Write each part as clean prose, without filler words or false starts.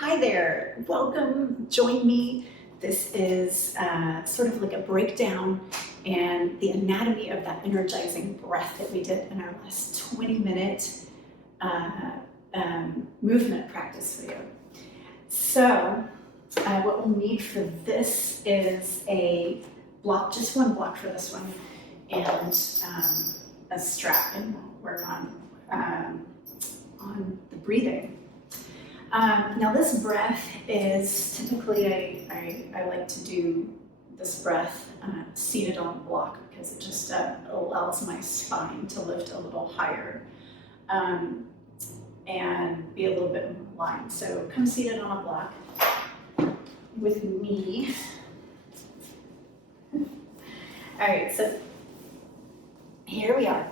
Hi there, welcome, join me. This is sort of like a breakdown and the anatomy of that energizing breath that we did in our last 20-minute movement practice video. So what we'll need for this is a block, just one block for this one, and a strap, and we'll work on the breathing. Now this breath is typically, I like to do this breath seated on a block because it just allows my spine to lift a little higher and be a little bit more aligned. So come seated on a block with me. All right, so here we are,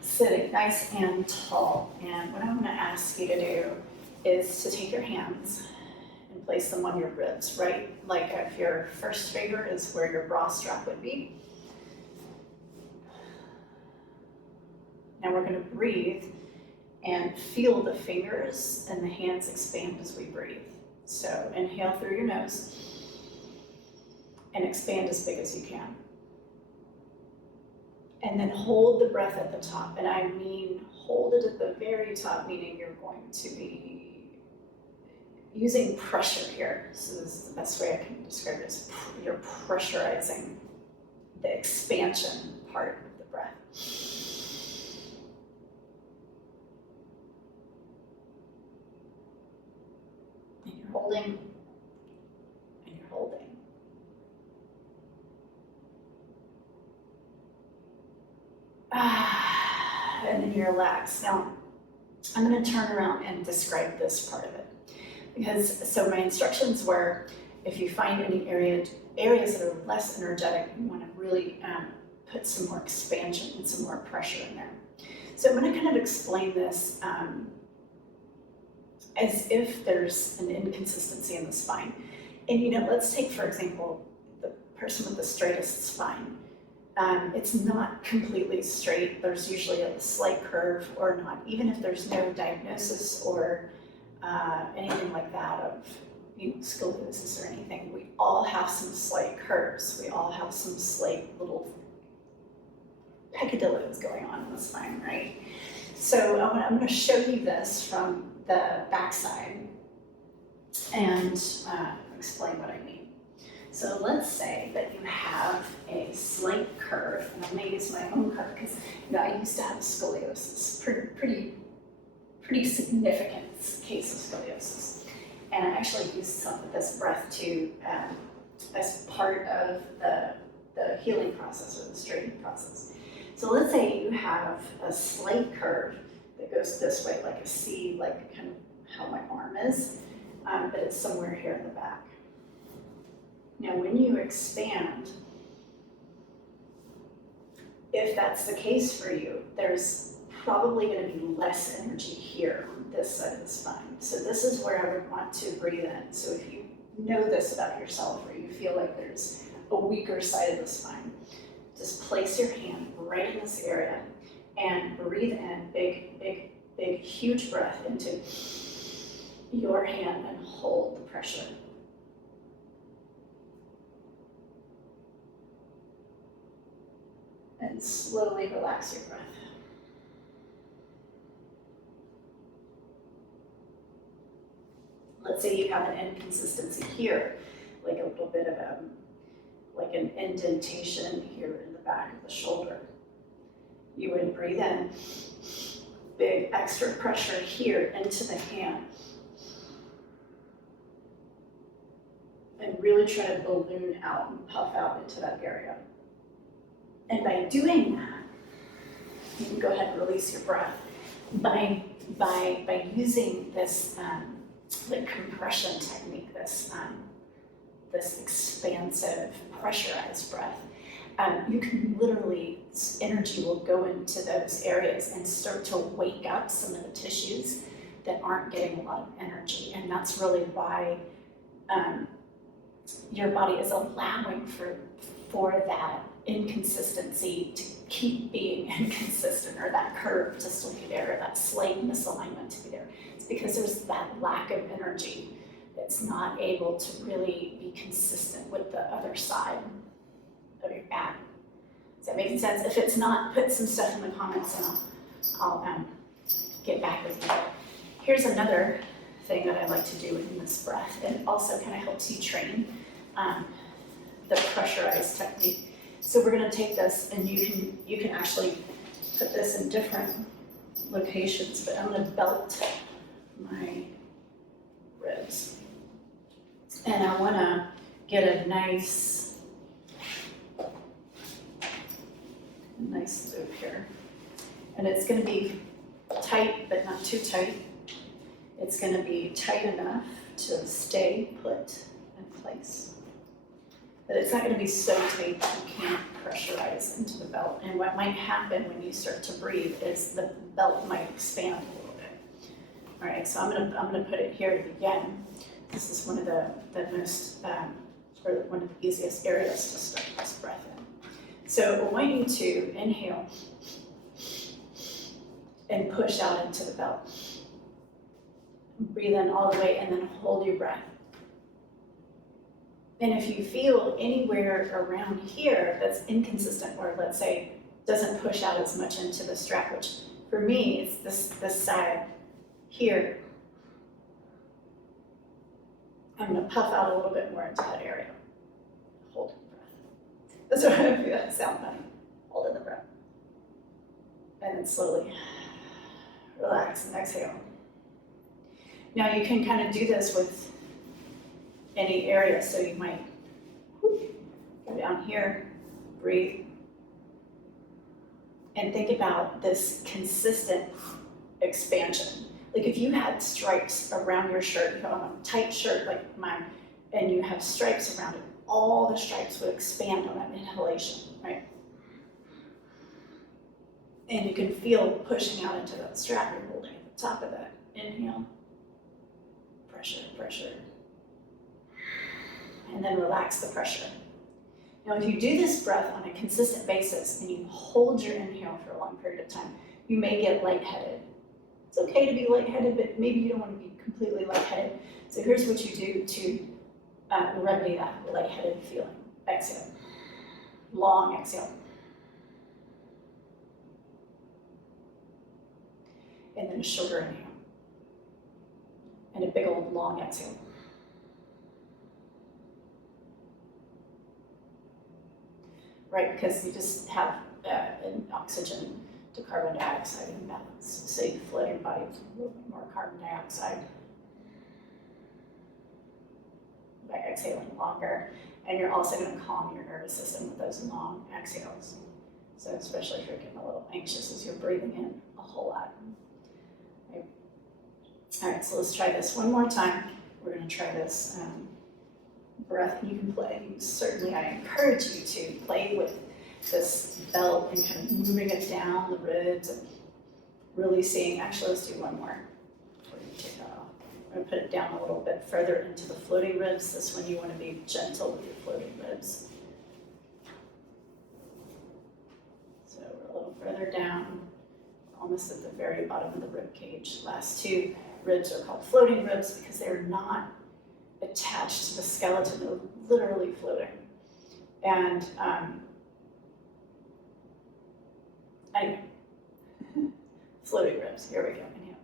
sitting nice and tall. And what I'm gonna ask you to do is to take your hands and place them on your ribs, right? Like if your first finger is where your bra strap would be. Now we're gonna breathe and feel the fingers and the hands expand as we breathe. So inhale through your nose and expand as big as you can. And then hold the breath at the top. And I mean, hold it at the very top, meaning you're going to be using pressure here. So this is the best way I can describe it, is you're pressurizing the expansion part of the breath. And you're holding, and you're holding. And then you relax. Now, I'm going to turn around and describe this part of it. So my instructions were, if you find any areas that are less energetic, you want to really put some more expansion and some more pressure in there. So I'm going to kind of explain this as if there's an inconsistency in the spine. And let's take, for example, the person with the straightest spine. It's not completely straight. There's usually a slight curve or not, even if there's no diagnosis or anything like that of scoliosis or anything. We all have some slight curves. We all have some slight little peccadillos going on in the spine, right? So I'm going to show you this from the backside and explain what I mean. So let's say that you have a slight curve, and I'm going to use my own curve because I used to have scoliosis, pretty significant case of scoliosis. And I actually used some of this breath too as part of the healing process or the straightening process. So let's say you have a slight curve that goes this way, like a C, like kind of how my arm is, but it's somewhere here in the back. Now, when you expand, if that's the case for you, there's probably going to be less energy here on this side of the spine. So this is where I would want to breathe in. So if you know this about yourself, or you feel like there's a weaker side of the spine, just place your hand right in this area and breathe in, big, huge breath into your hand and hold the pressure. And slowly relax your breath. Let's say you have an inconsistency here, like a little bit of like an indentation here in the back of the shoulder. You would breathe in, big extra pressure here into the hand. And really try to balloon out and puff out into that area. And by doing that, you can go ahead and release your breath. By using this like compression technique, this expansive, pressurized breath, you can literally, energy will go into those areas and start to wake up some of the tissues that aren't getting a lot of energy. And that's really why your body is allowing for that inconsistency to keep being inconsistent, or that curve to still be there, or that slight misalignment to be there. It's because there's that lack of energy. It's not able to really be consistent with the other side of your back. Is that making sense? If it's not, put some stuff in the comments and I'll get back with you. Here's another thing that I like to do in this breath, and it also kind of helps you train the pressurized technique. So we're going to take this, and you can actually put this in different locations, but I'm going to belt my ribs. And I want to get a nice loop here. And it's going to be tight, but not too tight. It's going to be tight enough to stay put in place. But it's not going to be so tight that you can't pressurize into the belt. And what might happen when you start to breathe is the belt might expand a little bit. All right, so I'm gonna put it here to begin. This is one of the most, or one of the easiest areas to start this breath in. So I want you to inhale and push out into the belt. Breathe in all the way and then hold your breath. And if you feel anywhere around here that's inconsistent, or let's say doesn't push out as much into the strap, which for me it's this side here, I'm going to puff out a little bit more into that area. Hold the breath. That's what I feel. That sound funny. Hold in the breath. And then slowly relax and exhale. Now you can kind of do this with any area. So you might go down here, breathe, and think about this consistent expansion. Like if you had stripes around your shirt, you have a tight shirt like mine, and you have stripes around it, all the stripes would expand on that inhalation, right? And you can feel pushing out into that strap you're holding at the top of that. Inhale, pressure, pressure, and then relax the pressure. Now, if you do this breath on a consistent basis and you hold your inhale for a long period of time, you may get lightheaded. It's okay to be lightheaded, but maybe you don't want to be completely lightheaded. So here's what you do to remedy that lightheaded feeling. Exhale. Long exhale. And then a shorter inhale. And a big old long exhale. Right, because you just have an oxygen to carbon dioxide imbalance. So you flood your body with a little bit more carbon dioxide by exhaling longer. And you're also going to calm your nervous system with those long exhales. So especially if you're getting a little anxious as you're breathing in a whole lot. Okay. All right, so let's try this one more time. We're going to try this breath. You can play. Certainly, I encourage you to play with this belt and kind of moving it down the ribs and really seeing. Actually, let's do one more before you take that off. I'm going to put it down a little bit further into the floating ribs. This one you want to be gentle with your floating ribs. So we're a little further down, almost at the very bottom of the rib cage. Last two ribs are called floating ribs because they're not attached to the skeleton, they're literally floating. And anyway, floating ribs, here we go, inhale.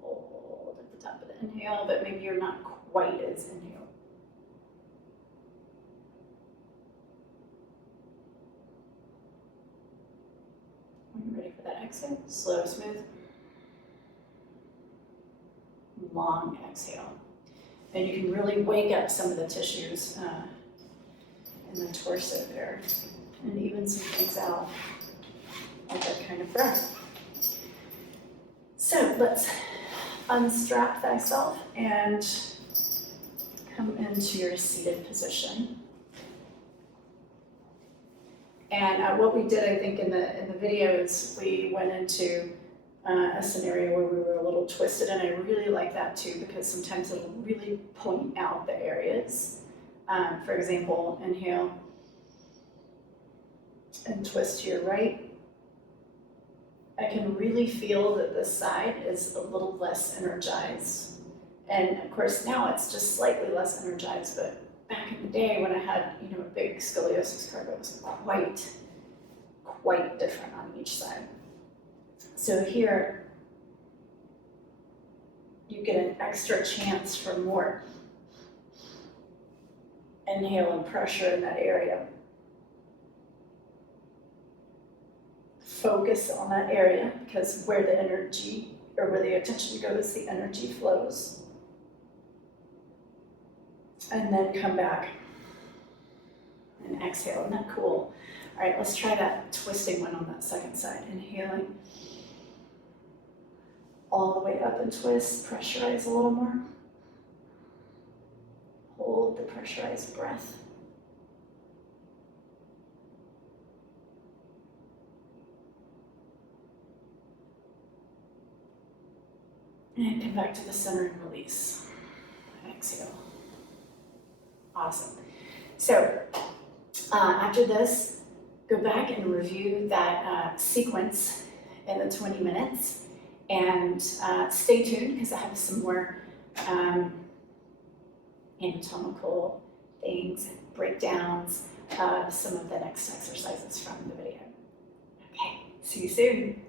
Hold at the top of the inhale, but maybe you're not quite as inhale. When you're ready for that exhale, slow, smooth. Long exhale. And you can really wake up some of the tissues in the torso there and even some things out with that kind of breath. So let's unstrap thyself and come into your seated position. And what we did, I think, in the videos, we went into a scenario where we were a little twisted, and I really like that too because sometimes it'll really point out the areas. For example, inhale and twist to your right. I can really feel that this side is a little less energized. And of course now it's just slightly less energized, but back in the day when I had, you know, a big scoliosis curve, it was quite different on each side. So here, you get an extra chance for more inhale and pressure in that area. Focus on that area, because where the energy, or where the attention goes, the energy flows. And then come back and exhale. Isn't that cool? All right, let's try that twisting one on that second side. Inhaling all the way up and twist. Pressurize a little more. Hold the pressurized breath. And come back to the center and release. Exhale. Awesome. So after this, go back and review that sequence in the 20 minutes and stay tuned because I have some more anatomical things, breakdowns of some of the next exercises from the video. Okay, see you soon.